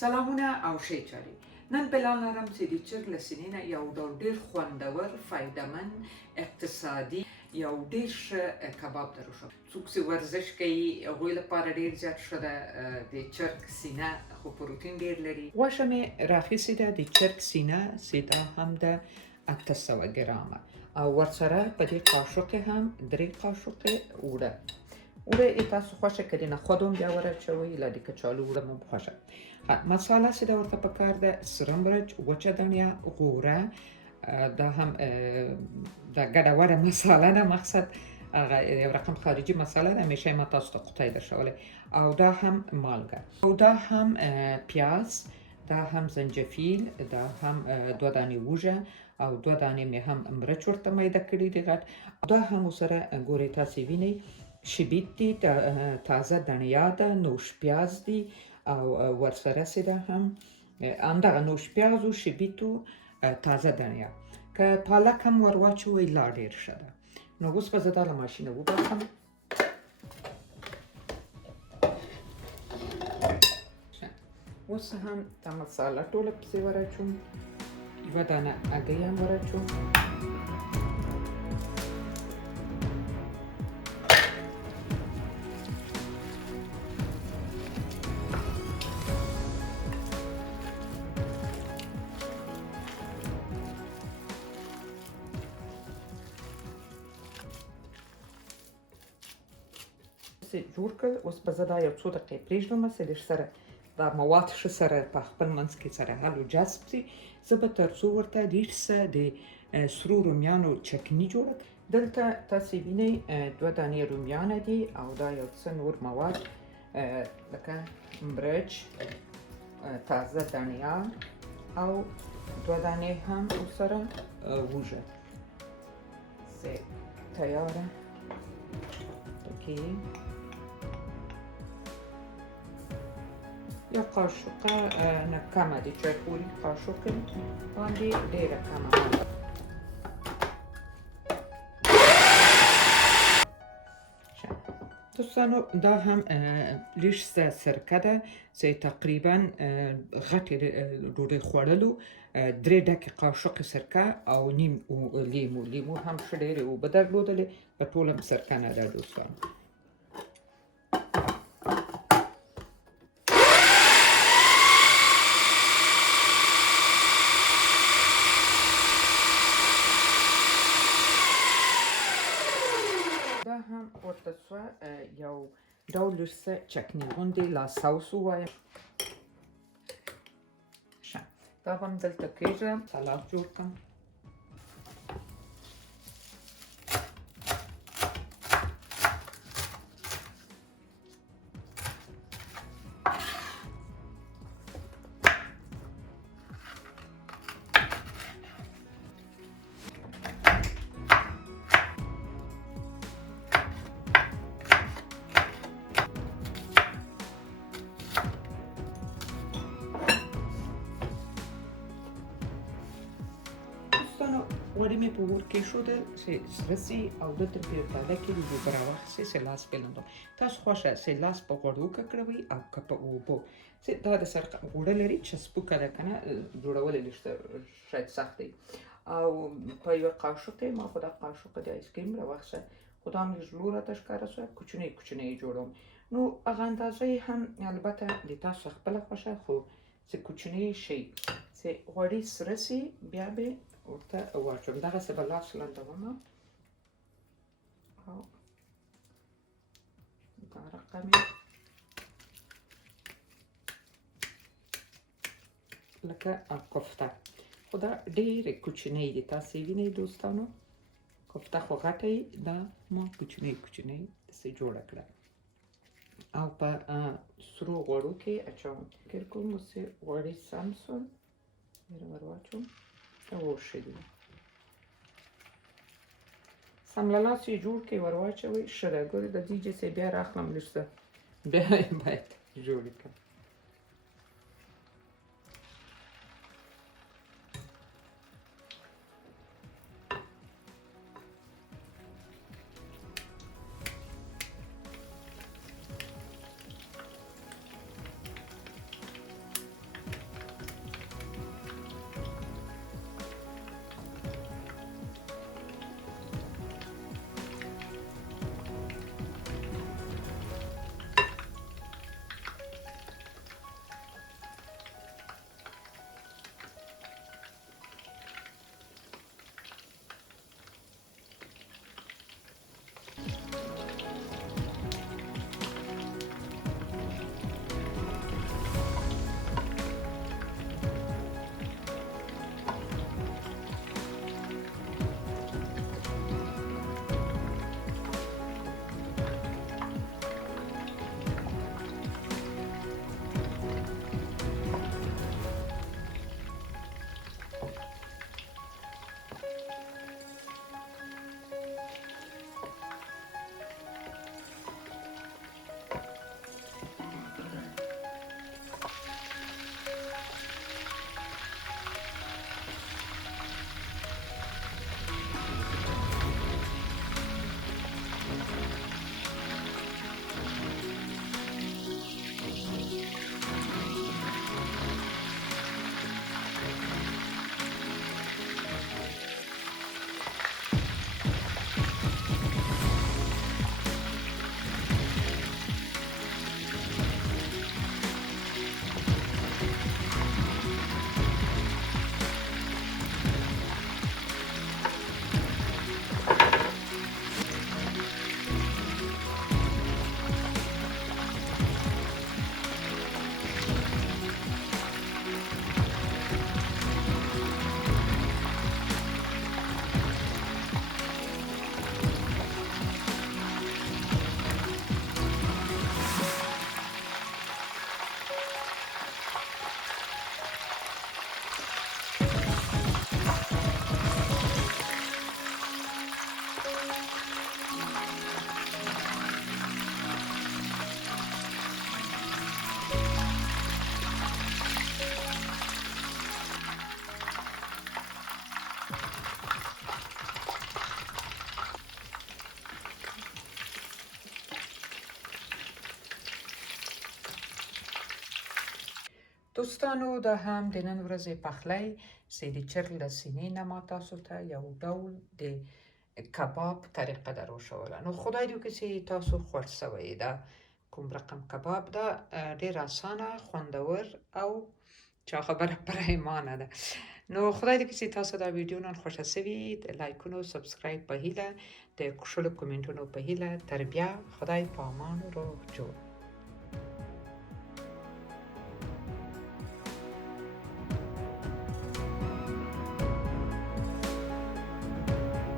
سلامونه او ښې چارې. نن پلان لرم چې د چرګ له سینې نه یو ډول ډېر خوندور، فایدهمند، اقتصادي یو ډېر ښه کباب در وښیم. څوک چې ورزش کوي هغوی لپاره ډېر زیات ښه ده. د چرګ سینه خو پروتین ډېر لري. غوښه مې راخیستې ده د چرګ سینه چې دا هم ده 800 ګرامه، او ورسره په دې قاشق هم 3 قاشقې اوړه. اوړه یې تاسو خوښه که د نخود هم بیا ور اچوئ، له د کچالو اوړه هم خوښه. مساله چې ده ورته پکار ده سره مرچ، وچه دانیا، غوره، دا هم دا ګډه وډه مساله ده، مقصد هغه یو رقم خارجي مساله ده، همیشه ما تاسو ته قطعی درښولی، او دا هم مالګه، او دا هم پیاز، دا هم زنجفیل، دا هم 2 دانې وږه، او 2 دانې مې هم مرچ ورته میده کړي دي غټ. دا هم ورسره ګورئ تاسې وینئ شبیت دی، تازه دنیا ده، نوش پیاز دی، او ورسره چې ده هم همدغه نوش پیاز و شبیت و تازه دنیا. که پالک هم ور واچوئ لا ډېر ښه ده. نو اوس به زه دا له ماشینه وباسم. اوس هم دا مساله ټوله پسې ور اچوم، 1 دانه هګۍ هم ور اچوم، جوړ کړ. اوس به زه دا یو څو دقیقې پرېږدم چې لږ سره دا مواد ښه سره په خپل منځ کې سره حل و جذب شي. زه به تر څو ورته ډېر څه د سرو رومیانو چکني جوړه کړم. دلته تاسې وینئ 2 دانې رومیانه دي، او دا یو څه نور مواد لکه مرچ، تازه دانیا، او 2 دانې هم ورسره وږه. تیاره پکې یو قاشقه نه کمه د چای پوري قاشق باندې ډېره کمه. دوستانو دا هم لږ څه سرکه ده چې تقریبا غټې ډوډۍ خوړلو 3 ډکې قاشق سرکه او نیم لیمو هم ښه ډېرې اوبه درلودلې، په ټوله سرکه نه ده دوستانو. هم ورته سوه یو ډول لږ څه چکني غوندې لا ساوس ووایم. ښه، دا به هم دلته کېږدم، سلاد جوړ کړم. غوړي مې په اور کېښودل چې سره سي، او دلته په یو پیاله کې د اوبه راواخیستې چې لاس پرې لمدوم. تاسو خوښه چې لاس په غوړو ککړوئ او که په اوبو. چې دا د سر غوړه لري، چسپوکه ده که نه، جوړول یې لږ شاید سخت دی. او په یوه قاشق یې ما خو دا قاشق د آیس کریم راواخیسته، خو دا هم لږ لو راته ښکاره سوه، کوچنۍ کوچنۍ یې جوړوم. نو هغه اندازه یې هم البته د تاسو خپله خوښه، خو چې کوچنۍ شي چې غوړي سره سي بیا به ورته واچوم. دغسې به لاس لندوم، او دا رقم لکه کفته، خو دا ډېرې کوچنۍ دي. تاسې وینئ دوستانو، کفته خو غټه وي، دا ما کوچنۍ کوچنۍ داسې جوړه کړه، او په سرو غوړو کې اچوم. فکر کوم اوس یې غوړي سم سول، ور واچوم او ښه دي. سمللاس یې جوړ کړئ، ور واچوئ، ښه ده. ګورئ د دې جسې بیا راخلم لږ څه، بیا یې باید جوړې کړم. دوستانو دا هم د نن ورځې پخلی چې د چرګ له سینې نه ما تاسو ته یو ډول د کباب طریقه در وښوله. نو خدای دې وکړي چې تاسو خوښ شوی ده. کوم رقم کباب ده، ډېر اسانه، خوندور او چا خبره پرېمانه ده. نو خدای دې وکړي چې تاسو دا ویډیو نن خوښه شوي، د لایکونو سبسکرایب په هیله، د کښلو کومنټونو په هیله. تر بیا خدای په امان روغ جوړ.